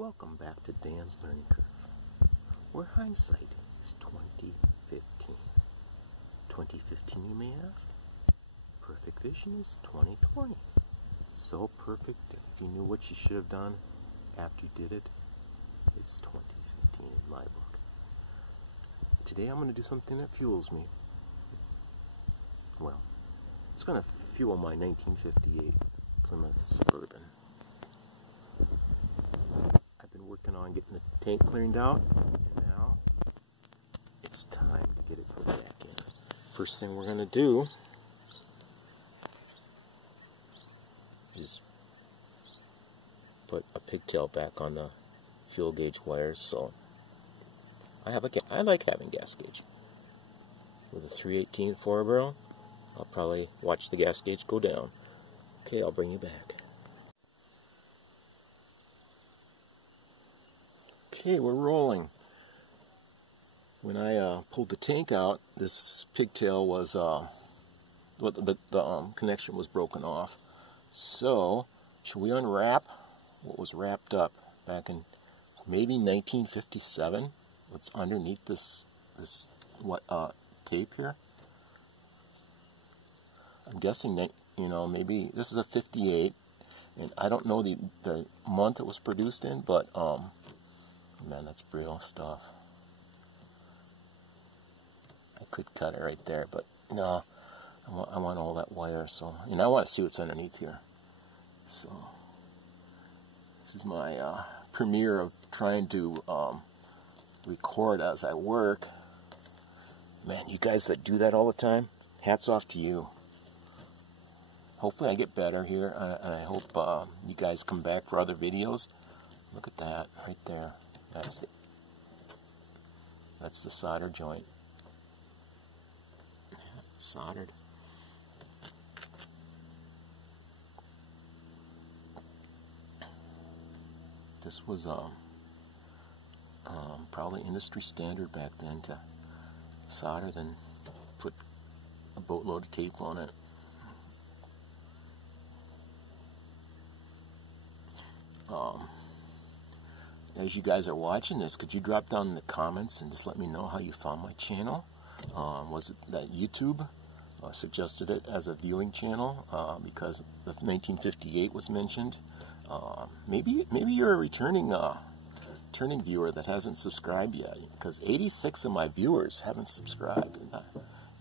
Welcome back to Dan's Learning Curve, where hindsight is 2015. 2015, you may ask? Perfect vision is 2020. So perfect, if you knew what you should have done after you did it, it's 2015 in my book. Today I'm going to do something that fuels me. Well, it's going to fuel my 1958 Plymouth Suburban. I've been working on getting the tank cleaned out, and now it's time to get it put back in. First thing we're going to do is put a pigtail back on the fuel gauge wires. So I like having gas gauge. With a 318 4-barrel, I'll probably watch the gas gauge go down. Okay, I'll bring you back. Okay, we're rolling. When I pulled the tank out, this pigtail was, the connection was broken off. So, should we unwrap what was wrapped up back in maybe 1957? What's underneath this tape here? I'm guessing that, maybe this is a 58, and I don't know the month it was produced in, but man, that's brittle stuff. I could cut it right there, but no, I want all that wire. So, I want to see what's underneath here. So, this is my premiere of trying to record as I work. Man, you guys that do that all the time, hats off to you. Hopefully I get better here, and I hope you guys come back for other videos. Look at that right there. That's the solder joint. It's soldered. This was probably industry standard back then to solder, then put a boatload of tape on it. As you guys are watching this, could you drop down in the comments and just let me know how you found my channel? Was it that YouTube suggested it as a viewing channel because the 1958 was mentioned? Maybe you're a returning viewer that hasn't subscribed yet, because 86 of my viewers haven't subscribed. And it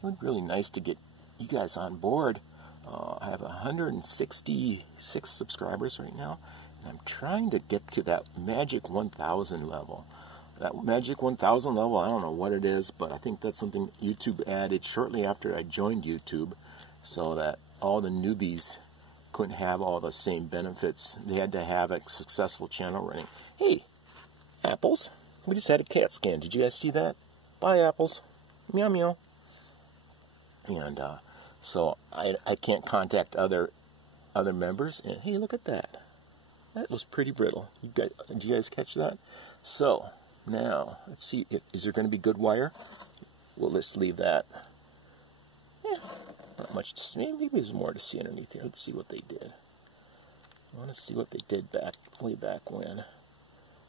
would be really nice to get you guys on board. I have 166 subscribers right now. I'm trying to get to that magic 1,000 level. That magic 1,000 level, I don't know what it is, but I think that's something YouTube added shortly after I joined YouTube, so that all the newbies couldn't have all the same benefits. They had to have a successful channel running. Hey, apples. We just had a CAT scan. Did you guys see that? Bye, apples. Meow, meow. And so I can't contact other members. And hey, look at that. That was pretty brittle. Did you guys catch that? So, now, let's see. Is there going to be good wire? Well, let's leave that. Yeah, not much to see. Maybe there's more to see underneath here. Let's see what they did. I want to see what they did way back when.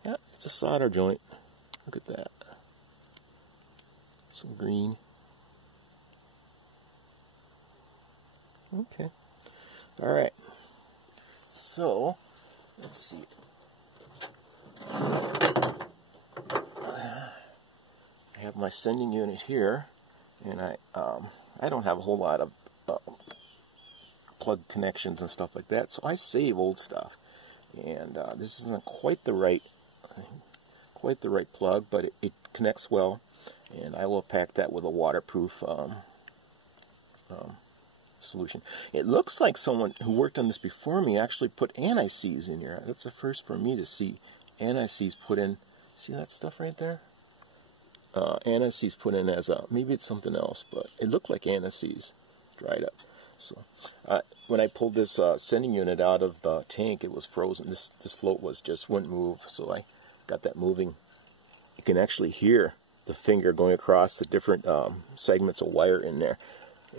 Yeah, it's a solder joint. Look at that. Some green. Okay. All right. So, let's see. I have my sending unit here, and I don't have a whole lot of plug connections and stuff like that, so I save old stuff. And this isn't quite the right plug, but it connects well, and I will pack that with a waterproof solution. It looks like someone who worked on this before me actually put anti-seize in here. That's the first for me to see anti-seize put in. See that stuff right there? Anti-seize put in as maybe it's something else, but it looked like anti-seize dried up. So when I pulled this sending unit out of the tank, it was frozen. This float wouldn't move, so I got that moving. You can actually hear the finger going across the different segments of wire in there.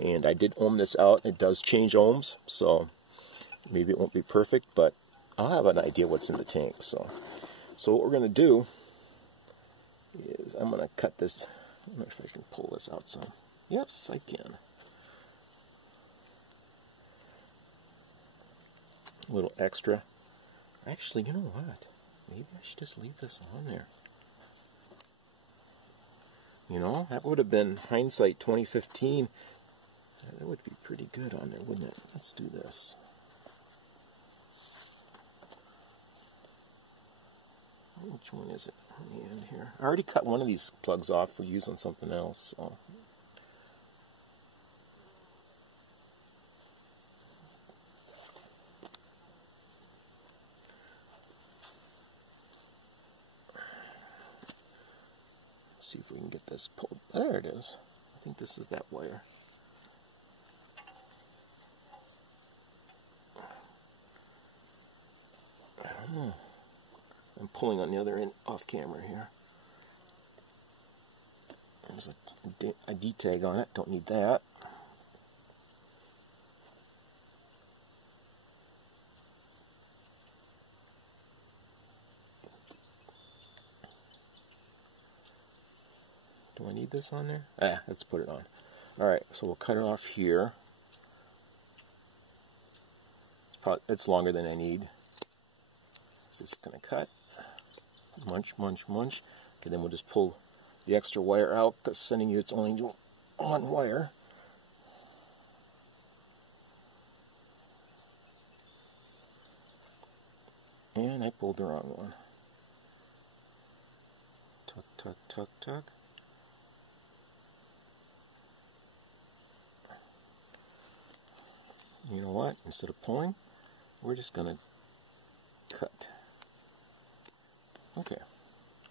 And I did ohm this out. It does change ohms, so maybe it won't be perfect, but I'll have an idea what's in the tank. So So what we're going to do is I'm going to cut this. I don't know if I can pull this out some. Yes, I can. A little extra. Actually, you know what? Maybe I should just leave this on there. You know, that would have been hindsight 2015. That would be pretty good on there, wouldn't it? Let's do this. Which one is it on the end here? I already cut one of these plugs off for use on something else. So. See if we can get this pulled. There it is. I think this is that wire. I don't know. I'm pulling on the other end off camera here. There's a D-tag on it. Don't need that. Do I need this on there? Let's put it on. Alright, so we'll cut it off here. It's longer than I need. So it's going to cut. Munch, munch, munch. Okay, then we'll just pull the extra wire out, because sending you it's only one wire. And I pulled the wrong one. Tuck, tuck, tuck, tuck. You know what? Instead of pulling, we're just going to cut. Okay.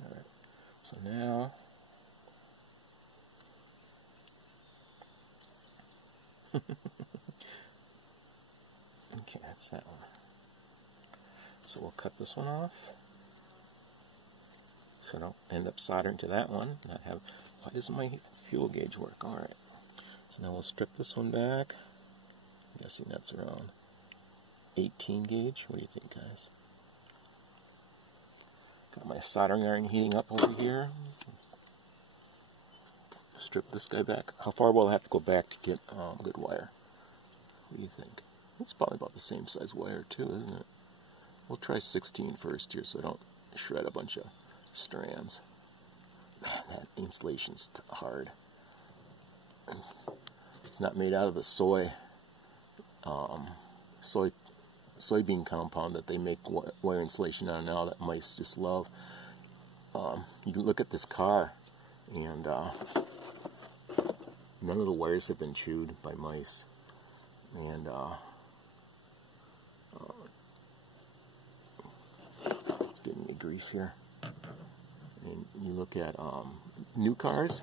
Alright. So now, okay, that's that one. So we'll cut this one off. So I don't end up soldering to that one. Not have. Why doesn't my fuel gauge work? Alright. So now we'll strip this one back. I'm guessing that's around 18 gauge. What do you think, guys? Got my soldering iron heating up over here. Strip this guy back. How far will I have to go back to get good wire? What do you think? It's probably about the same size wire too, isn't it? We'll try 16 first here so I don't shred a bunch of strands. Man, that insulation's hard. It's not made out of the soybean compound that they make wire insulation on now that mice just love. You can look at this car, and none of the wires have been chewed by mice. And it's giving me grief here. And you look at new cars.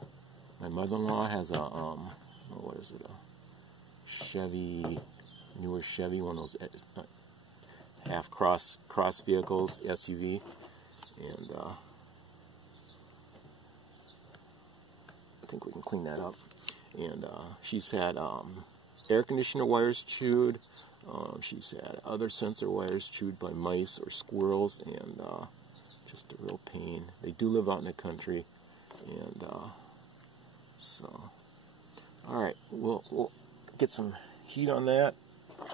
My mother-in-law has a what is it? A Chevy, newer Chevy, one of those half cross vehicles, SUV, and I think we can clean that up. And she's had air conditioner wires chewed. She's had other sensor wires chewed by mice or squirrels, and just a real pain. They do live out in the country, and so, all right, we'll get some heat on that.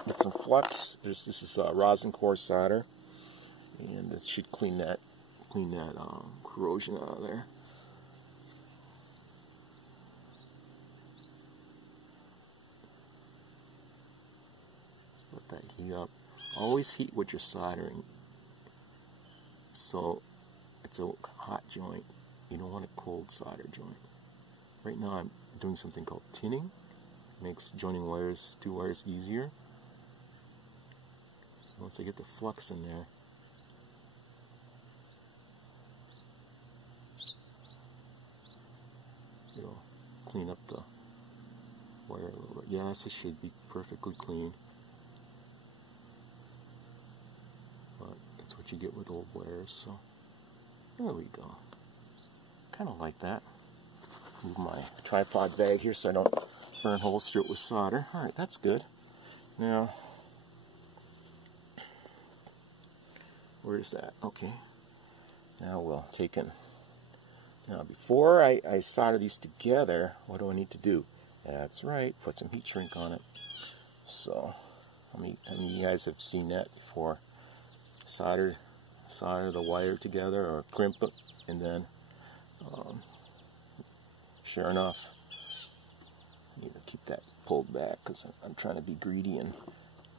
Get some flux. This is rosin core solder, and this should clean that corrosion out of there. Let that heat up. Always heat what you're soldering, so it's a hot joint. You don't want a cold solder joint. Right now I'm doing something called tinning. Makes joining wires, two wires, easier. Once I get the flux in there, it'll clean up the wire a little bit. Yes, it should be perfectly clean, but that's what you get with old wires. So there we go. Kind of like that. Move my tripod bag here so I don't burn holes through it with solder. All right, that's good. Now, where's that? Okay. Now we'll take in. Now before I solder these together, what do I need to do? That's right, put some heat shrink on it. So, how many of you guys have seen that before? Solder the wire together or crimp it, and then, sure enough, I need to keep that pulled back because I'm trying to be greedy and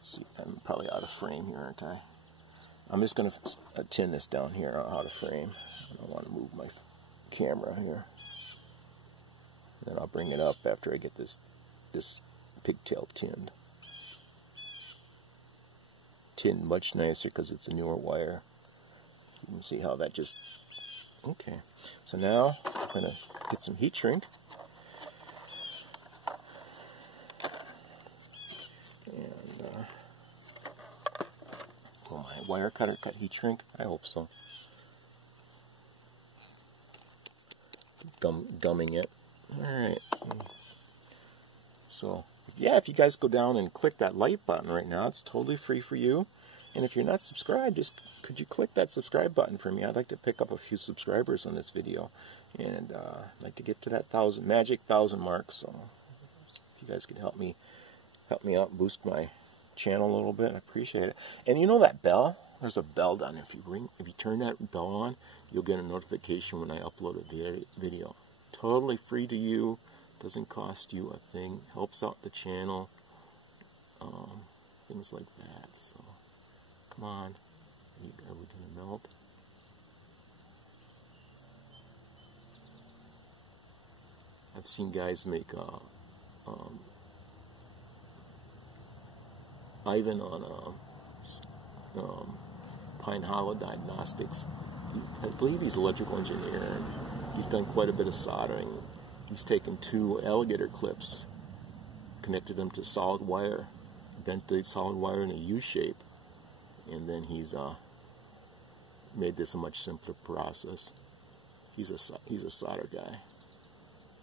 see. I'm probably out of frame here, aren't I? I'm just going to tin this down here out of frame. I don't want to move my camera here. Then I'll bring it up after I get this pigtail tinned. Tinned much nicer because it's a newer wire. You can see how that just... Okay. So now I'm going to get some heat shrink. And will my wire cutter cut heat shrink? I hope so. Gumming it. Alright. So, yeah, if you guys go down and click that like button right now, it's totally free for you. And if you're not subscribed, just could you click that subscribe button for me? I'd like to pick up a few subscribers on this video. And I'd like to get to that magic 1,000 mark. So if you guys could help me out, boost my channel a little bit, I appreciate it. And you know that bell? There's a bell down there. If you turn that bell on, you'll get a notification when I upload a video. Totally free to you. Doesn't cost you a thing. Helps out the channel. Things like that. So, come on. Are we going to melt? I've seen guys make Ivan on Pine Hollow Diagnostics. I believe he's an electrical engineer, and he's done quite a bit of soldering. He's taken 2 alligator clips, connected them to solid wire, bent the solid wire in a U shape, and then he's made this a much simpler process. He's a solder guy.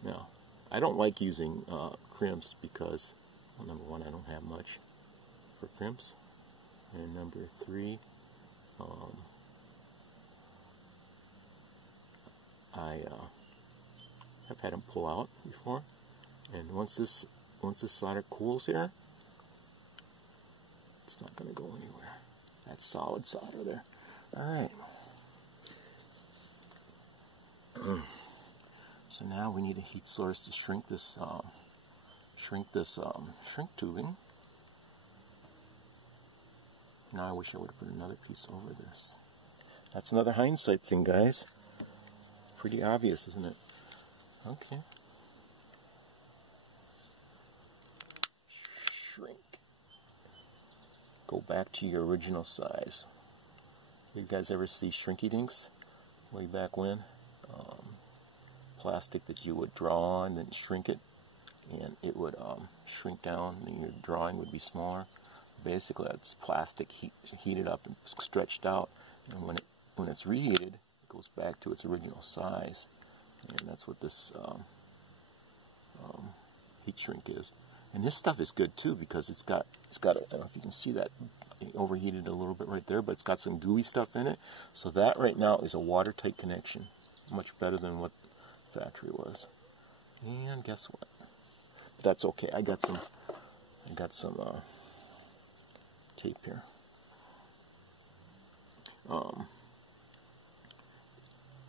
Now, I don't like using crimps because, well, number one, I don't have much for crimps, and number 3, I have had them pull out before, and once this solder cools here, it's not going to go anywhere. That's solid solder there. All right. So now we need a heat source to shrink this shrink tubing. Now I wish I would have put another piece over this. That's another hindsight thing, guys. Pretty obvious, isn't it? Okay. Shrink. Go back to your original size. You guys ever see Shrinky Dinks? Way back when? Plastic that you would draw on and then shrink it, and it would shrink down, and your drawing would be smaller. Basically, that's plastic heated up and stretched out, and when it's reheated, it goes back to its original size, and that's what this heat shrink is. And this stuff is good too because it's got I don't know if you can see that overheated a little bit right there, but it's got some gooey stuff in it. So that right now is a watertight connection, much better than what the factory was. And guess what? That's okay. I got some tape here.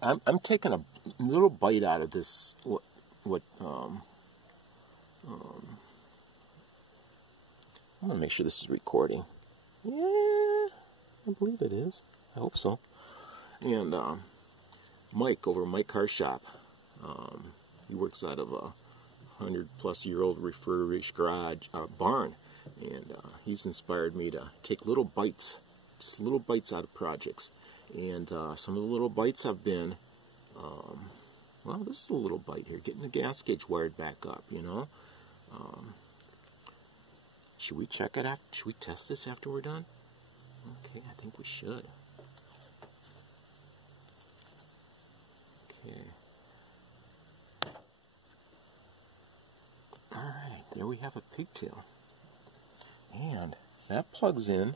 I'm taking a little bite out of this. I'm going to make sure this is recording. Yeah, I believe it is. I hope so. And Mike over at Mike Car Shop, he works out of a 100-plus-year-old refurbished garage barn, and he's inspired me to take little bites, just little bites out of projects. And some of the little bites have been, well, this is a little bite here, getting the gas gauge wired back up, you know. Should we check it out? Should we test this after we're done? Okay, I think we should. Okay. Alright, there we have a pigtail. And that plugs in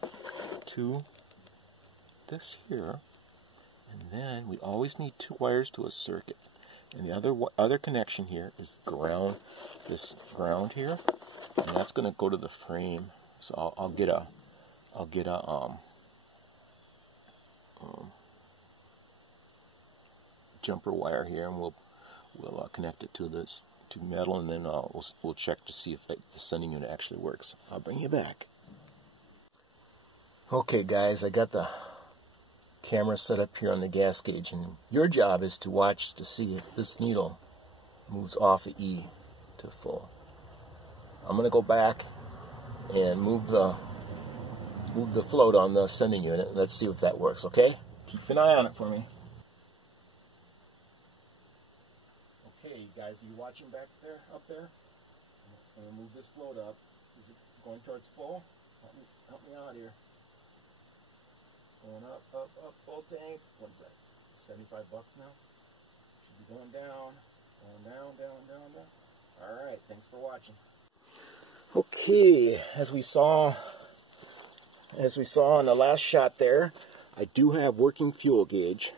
to this here. And then we always need 2 wires to a circuit. And the other connection here is ground, this ground here, and that's going to go to the frame. So I'll get a jumper wire here, and we'll connect it to this metal, and then we'll check to see if the sending unit actually works. I'll bring you back. Okay, guys, I got the camera set up here on the gas gauge, and your job is to watch to see if this needle moves off of E to full. I'm going to go back and move the float on the sending unit. Let's see if that works, okay? Keep an eye on it for me. Okay, guys, are you watching back there, up there? I'm going to move this float up. Is it going towards full? Help me out here. Going up, full tank. What is that? 75 bucks now? Should be going down. Going down. Alright, thanks for watching. Okay, as we saw in the last shot there, I do have working fuel gauge.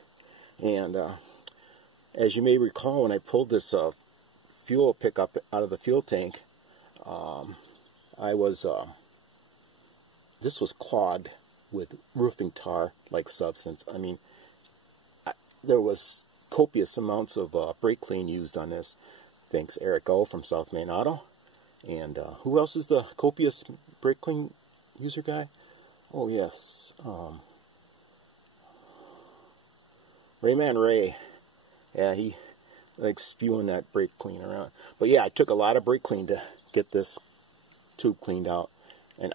And as you may recall, when I pulled this fuel pickup out of the fuel tank, this was clogged with roofing tar-like substance. I mean, there was copious amounts of brake clean used on this. Thanks Eric O from South Main Auto. And who else is the copious brake clean user guy? Oh yes, Rayman Ray. Yeah, he likes spewing that brake clean around. But yeah, I took a lot of brake clean to get this tube cleaned out. And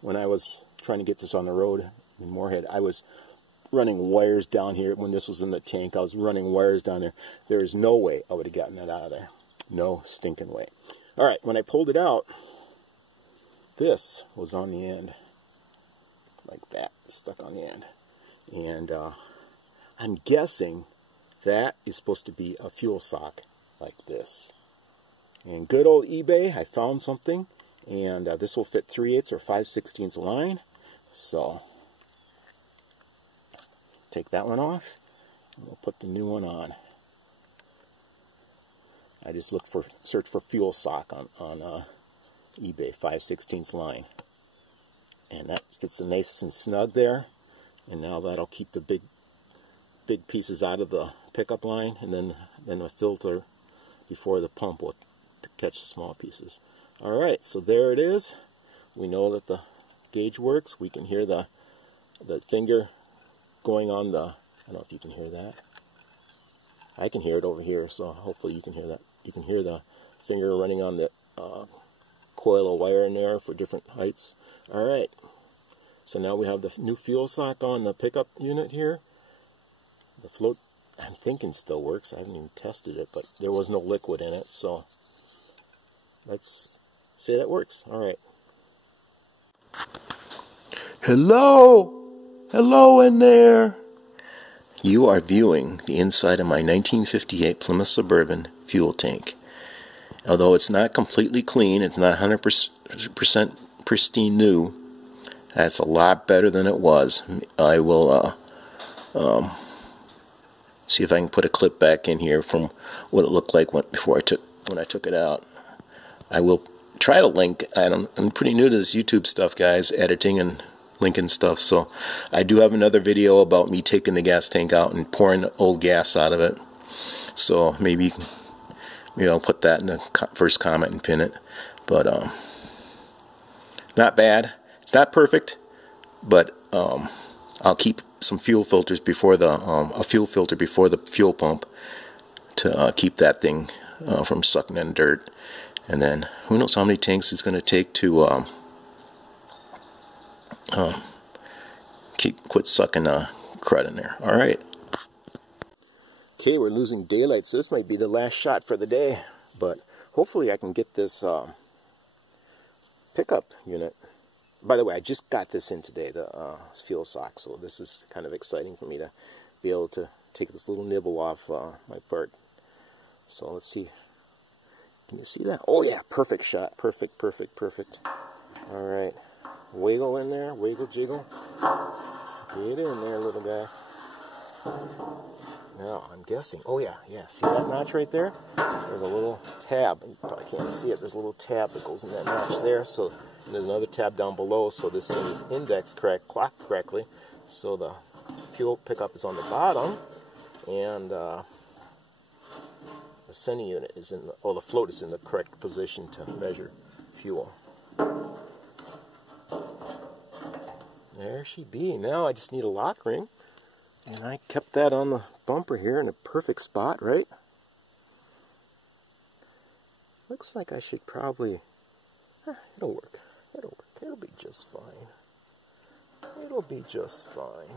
when I was trying to get this on the road in Moorhead, I was running wires down here. When this was in the tank, I was running wires down there. There is no way I would have gotten that out of there. No stinking way. Alright, when I pulled it out, this was on the end. Like that, stuck on the end. And I'm guessing that is supposed to be a fuel sock like this. And good old eBay, I found something. And this will fit 3/8 or 5/16 line. So, take that one off, and we'll put the new one on. I just search for fuel sock on eBay, 5/16 line. And that fits nice and snug there. And now that'll keep the big pieces out of the pickup line, and then the filter before the pump will catch the small pieces. Alright, so there it is. We know that the gauge works. We can hear the finger going on the, I don't know if you can hear that. I can hear it over here, so hopefully you can hear that. You can hear the finger running on the coil of wire in there for different heights. Alright, so now we have the new fuel sock on the pickup unit here. The float, I'm thinking still works. I haven't even tested it, but there was no liquid in it, so let's say that works. Alright. Hello in there. You are viewing the inside of my 1958 Plymouth Suburban fuel tank. Although it's not completely clean, it's not 100% pristine new, that's a lot better than it was. I will see if I can put a clip back in here from what it looked like when I took it out. I will try to link. I'm pretty new to this YouTube stuff, guys, editing and linking stuff. So I do have another video about me taking the gas tank out and pouring old gas out of it. So maybe I'll put that in the first comment and pin it. But not bad. It's not perfect, but I'll keep some fuel filters before a fuel filter before the fuel pump to keep that thing from sucking in dirt. And then who knows how many tanks it's going to take to quit sucking crud in there. All right. Okay, we're losing daylight, so this might be the last shot for the day. But hopefully I can get this pickup unit. By the way, I just got this in today, the fuel sock, so this is kind of exciting for me to be able to take this little nibble off my part. So let's see. Can you see that? Oh yeah, perfect shot. Perfect. Alright. Wiggle in there. Wiggle, jiggle. Get in there, little guy. Now, I'm guessing, oh yeah, see that notch right there? There's a little tab, you probably can't see it, there's a little tab that goes in that notch there, so and there's another tab down below, so this thing is indexed clocked correctly, so the fuel pickup is on the bottom, and the sending unit is in, the float is in the correct position to measure fuel. There she be. Now I just need a lock ring. And I kept that on the bumper here in a perfect spot, right? Looks like I should probably... it'll work. It'll work. It'll be just fine. It'll be just fine.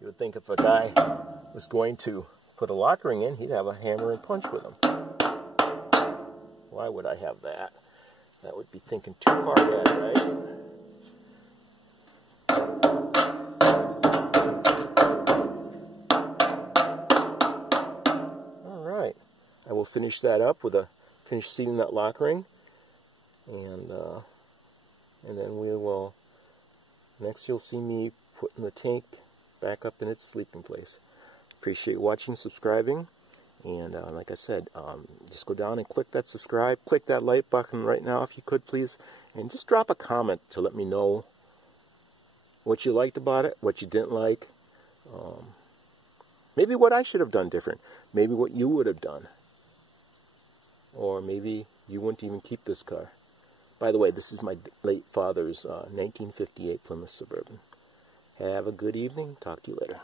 You would think if a guy was going to put a lock ring in, he'd have a hammer and punch with him. Why would I have that? That would be thinking too far ahead, right? Alright. I will finish that up with finish sealing that lock ring. And then we will, next you'll see me putting the tank back up in its sleeping place. Appreciate watching, subscribing, and like I said, just go down and click that subscribe, click that like button right now if you could please, and just drop a comment to let me know what you liked about it, what you didn't like, maybe what I should have done different, maybe what you would have done, or maybe you wouldn't even keep this car. By the way, this is my late father's 1958 Plymouth Suburban. Have a good evening. Talk to you later.